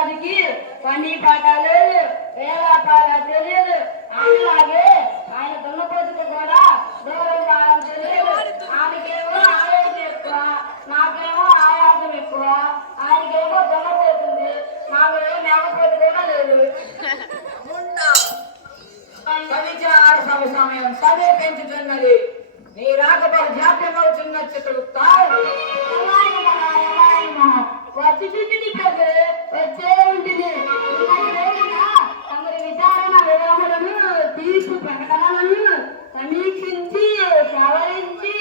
రాజుకి పని పాట లేదు, వేళ పాట తెలియదు. అలాగే ఆయన దున్నపోతుకు కూడా దూరం కాలం తెలియదు. ఆయనకేమో ఆయాసం ఎక్కువ, నాకేమో ఆయాసం ఎక్కువ. ఆయనకేమో దున్నపోతుంది, నాకేమో మేకపోతు కూడా లేదు. సవిచార సభ సమయం సమీపించుతున్నది. నీ రాకపోతే జాప్యం అవుతున్న చిత్రగుప్త. వచ్చి వచ్చే ఉంటుంది. తమరి విచారణ వివరములను తీర్పు ప్రకటనలను సమీక్షించి సవరించి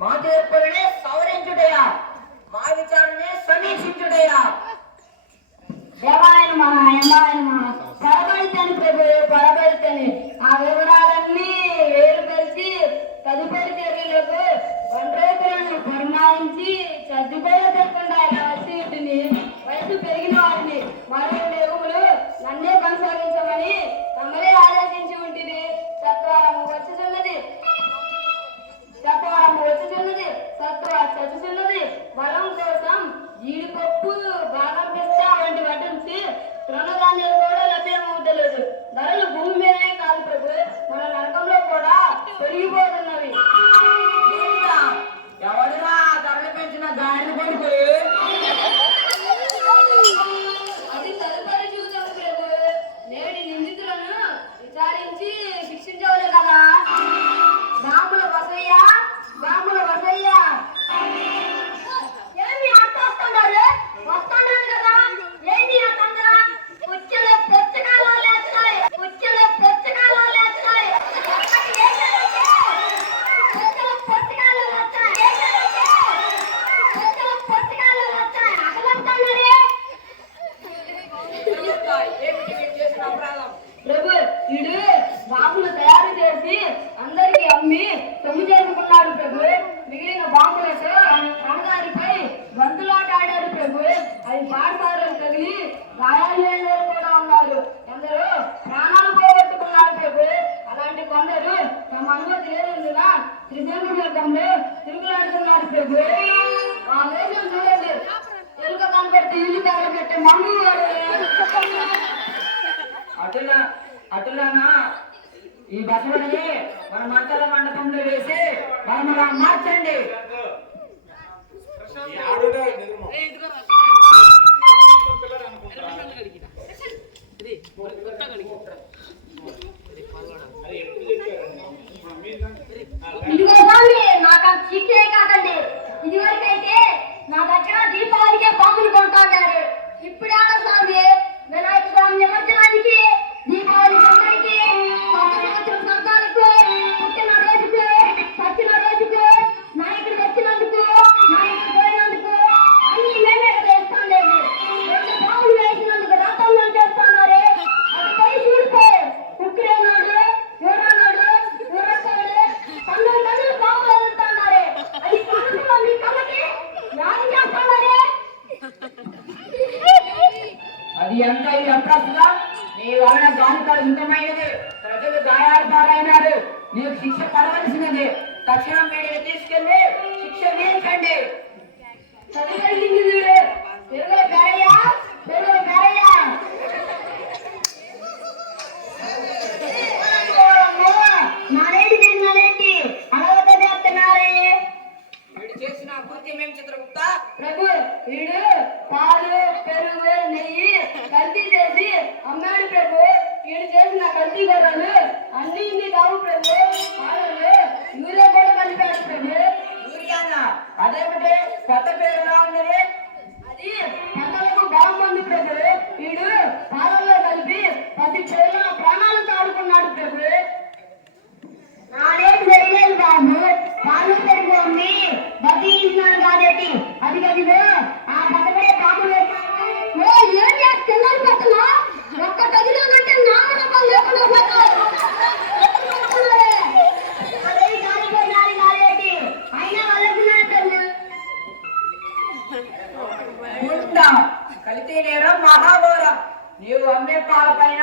మా తీర్పులనే సవరించుటయా, మా విచారణనే సమీక్షించుటయా? యమాయన పరబడితని ప్రభు, పరబడితని ఆ వివరాలన్నీ వేరుపరిచి తదుపరి చర్యలకు వండ్రేకులను ఫర్మాయించి సర్దుకోలేకుండా వచ్చి ఇంటిని వయసు పెరిగిన వారిని మరో యుగములు నన్నే కొనసాగించమని తమరే ఆదేశించి ఉంటుంది. సత్వరము వచ్చుచున్నది, సత్వ చచ్చుచున్నది. బలం కోసం జీడిపప్పు, బాదం పిస్తా వంటి వడ్డించి తృణధాన్యాలు కూడా లభ్యమవుతలేదు. ధరలు భూమి మీదనే కాదు ప్రభు, మన నరకంలో కూడా పెరిగిపోతున్నవి. ఎవరినా ధరలు పెంచిన గాడిద కొడుకు? అది తదుపరి చూద్దాం ప్రభు. నేటి నిందితులను విచారించి శిక్షించవలే కదా. బాంబుల వసయ్య ఏమి అట్ట వస్తున్నారు? వస్తున్నాను కదా, ఏంటి ఆ తొందర? పుచ్చలో పుచ్చకాయలు లేస్తున్నాయి. ప్రభు, వీడు బాంబులు తయారు చేసి అందరికి అమ్మి సొమ్ము చేసుకున్నాడు ప్రభు. మిగిలిన బాంబులతో రహదారిపై బంతులాట ఆడారు ప్రభు. అవి పాఠశాలలు తగిలి గాయాలు కూడా ఉన్నారు. ఎందరో ప్రాణాలు పోగొట్టుకున్నారు ప్రభు. అలాంటి కొందరు తమ అనుమతి లేనందున త్రిశంకుశంలో తిరుగులాడుతున్నారు ప్రభు. ఆ వేషం చూడండి, ఎలుక కనబెట్టి ఇల్లు తగలబెట్టే మందు. అటులనా ఈ బసవని మన మంటల మండపంలో వేసి మనముగా మార్చండి. ఇదిగో స్వామి, నాకు శిక్షే కాదండి. ఇదివరకైతే నా దగ్గర దీపావళికే బాంబులు కొంటున్నారు. ఇప్పుడేనా స్వామి, వినాయక స్వామి నిమజ్జనానికి, దీపావళి సందడికి, కొత్త సంవత్సరం సంతాలకు, పుట్టిన రోజుకు, చచ్చిన రోజుకు, నాయకుడు వచ్చినందుకు, నాయకుడు పోయినందుకు అన్ని మేమే కదా ఇస్తాం లేదు. 2 బాంబులు వేసినందుకు రాతంలో చేస్తున్నారు. అది పోయి చూడిపో, ఉక్రేనాడు, యూరానాడు, యూరోపాడు 12 గంటలు బాంబులు వదులుతున్నారు. అది కాలంలో మీ కళ్ళకి యాది చేస్తున్నారు. అది ఎంత ఇది అప్రస్తుతం? నీ వలన గాలిక సుతమైనది, ప్రజలు గాయాలు పాలైనారు. నీకు శిక్ష పడవలసినది. తక్షణం వీడిని తీసుకెళ్లి శిక్ష వేయించండి. చేసిన కృత్యం ఏం చిత్రగుప్త? ప్రభు, వీడు పాలు, పెరుగు, నెయ్యి కల్తీ చేసి అమ్మాడు ప్రభు. వీడు చేసిన కల్తీ గొర్రెలు అన్ని కావు ప్రభు. పాలలో యూరియా కూడా కలిపాడు ప్రభు. యూరియానా? అదేమిటి కొత్త పేరులా ఉన్నది? అది పంటలకు బాగుంది ప్రభు. వీడు పాలల్లో కలిపి ప్రతి పిల్లల ప్రాణాలతో ఆడుకున్నాడు ప్రభు. నానేం తెలియలేదు బాబు, పాలు పెరుగు అమ్మి బతికిస్తున్నాను కాబట్టి అది కదిలో ఆ బతకడే బాబు ఏం చేస్తున్నారు పక్కన ఒక్క గదిలో కంటే నామరకం లేకుండా అయినా వాళ్ళకి కలితీ నేరం మహాఘోరం. నీవు అమ్మే పాల పైన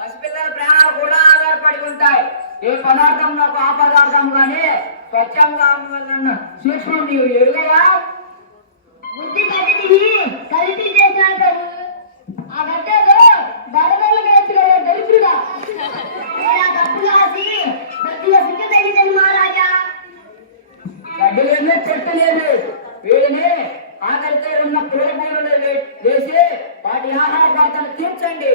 పసిపిల్లల ప్రాణాలు కూడా ఆధారపడి ఉంటాయి. ఏ పదార్థం నాకు ఆ పదార్థం గానీ స్వచ్ఛంగా సూక్ష్మం నీవు ఎరుగవా? బుద్ధి కట్టి వాటి ఆహార కొరతను తీర్చండి.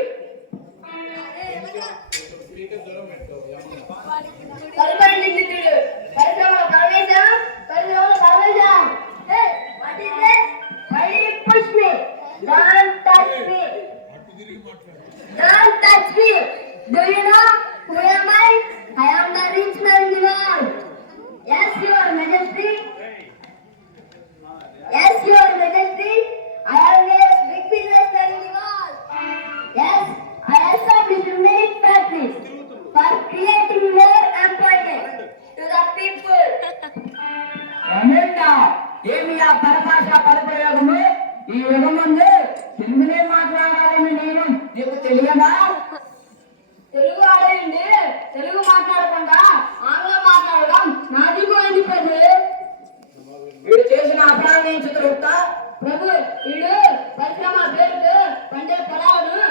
తదుపరి నిందితుడు పరిశ్రమల ప్రవేశం. Hey, what is it? Why do you push me? Don't touch me. Don't touch me. Do you know who am I? I am the rich man in the world. Yes, your majesty. Yes, your majesty. I am the big businessman in the world. Yes, I established many factories for creating more employment to the people. Ramendra, ఏమి ఆ పరభాష పదప్రయోగము? ఈ యుగం ముందు తెలుగునే మాట్లాడాలని నేను నీకు తెలియదా? తెలుగు ఆడండి, తెలుగు మాట్లాడకుండా ఆంగ్లం మాట్లాడడం నాది పోయింది ప్రభు. వీడు చేసిన అపరాధం చూస్తా. ప్రభు, వీడు పరిశ్రమ పేరుతో పండే పొలాలను